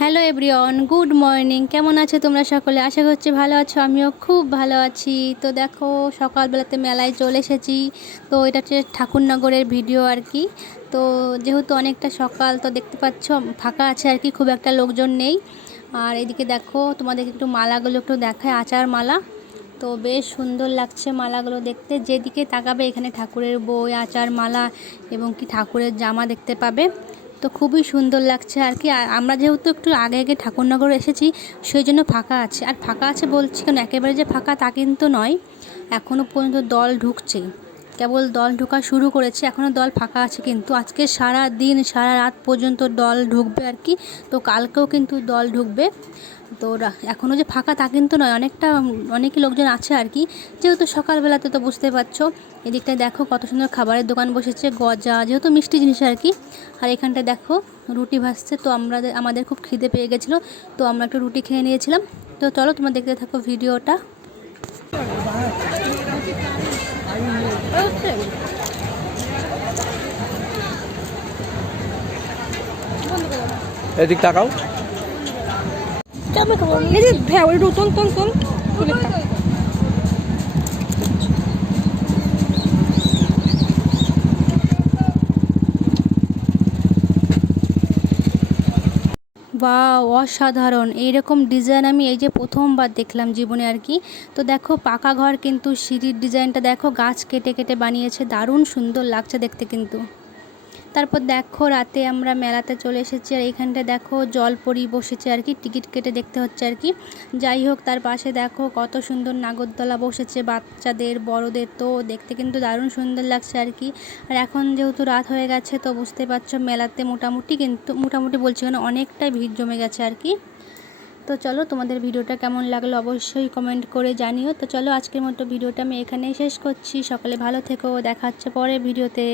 Hello everyone, good morning. কেমন আছো তোমরা সকলে? আশা করছি ভালো আছো, আমিও খুব ভালো আছি। তো দেখো, সকালবেলাতে মেলায় চলে এসেছি। তো এটা হচ্ছে ঠাকুরনগরের ভিডিও আর কি। তো যেহেতু অনেকটা সকাল, তো দেখতে পাচ্ছ ফাঁকা আছে আর কি, খুব একটা লোকজন নেই। আর এদিকে দেখো, তোমাদেরকে একটু মালাগুলো একটু দেখায়, আচার মালা। তো বেশ সুন্দর লাগছে মালাগুলো দেখতে। যেদিকে তাকাবে এখানে ঠাকুরের বই, আচার মালা এবং কি ঠাকুরের জামা দেখতে পাবে। তো খুবই সুন্দর লাগছে আর কি। আর আমরা যেহেতু একটু আগে আগে ঠাকুরনগর এসেছি, সেই জন্য ফাঁকা আছে। আর ফাঁকা আছে বলছি কেন, একেবারে যে ফাঁকা তা কিন্তু নয়। এখনও পর্যন্ত দল ঢুকছে, কেবল দল ঢোকা শুরু করেছে, এখনও দল ফাঁকা আছে। কিন্তু আজকে সারা দিন সারা রাত পর্যন্ত দল ঢুকবে আর কি। তো কালকেও কিন্তু দল ঢুকবে। তো এখনও যে ফাঁকা তা কিন্তু নয়, অনেকই লোকজন আছে আর কি। যেহেতু সকালবেলাতে তো বুঝতে পারছো। এদিকটায় দেখো কত সুন্দর খাবারের দোকান বসেছে, গজা, যেহেতু মিষ্টি জিনিস আর কি। আর এখানটায় দেখো রুটি ভাজছে। তো আমাদের খুব খিদে পেয়ে গেছিলো, তো আমরা একটু রুটি খেয়ে নিয়েছিলাম। তো চলো, তোমরা দেখতে থাকো ভিডিওটা। এদিক তাকাও। এই যে ভ্যাও একটু তোল তোল তোল তুলে বা অসাধারণ! এইরকম ডিজাইন আমি এই যে প্রথমবার দেখলাম জীবনে আর কি। তো দেখো পাকা ঘর, কিন্তু সিঁড়ির ডিজাইনটা দেখো গাছ কেটে কেটে বানিয়েছে, দারুণ সুন্দর লাগছে দেখতে কিন্তু। তারপর দেখো রাতে আমরা মেলাতে চলে এসেছি, আর এইখানটায় দেখো জলপরি বসেছে আর কি, টিকিট কেটে দেখতে হচ্ছে আর কি। যাই হোক, তার পাশে দেখো কত সুন্দর নাগরদোলা বসেছে, বাচ্চাদের বড়দের, তো দেখতে কিন্তু দারুণ সুন্দর লাগছে আর কি। আর এখন যেহেতু রাত হয়ে গেছে, তো বুঝতে পারছো মেলাতে মোটামুটি বলছি কেন, অনেকটাই ভিড় জমে গেছে আর কি। তো চলো, তোমাদের ভিডিওটা কেমন লাগলো অবশ্যই কমেন্ট করে জানিও। তো চলো, আজকের মতো ভিডিওটা আমি এখানেই শেষ করছি। সকালে ভালো থেকো, দেখা হচ্ছে পরের ভিডিওতে।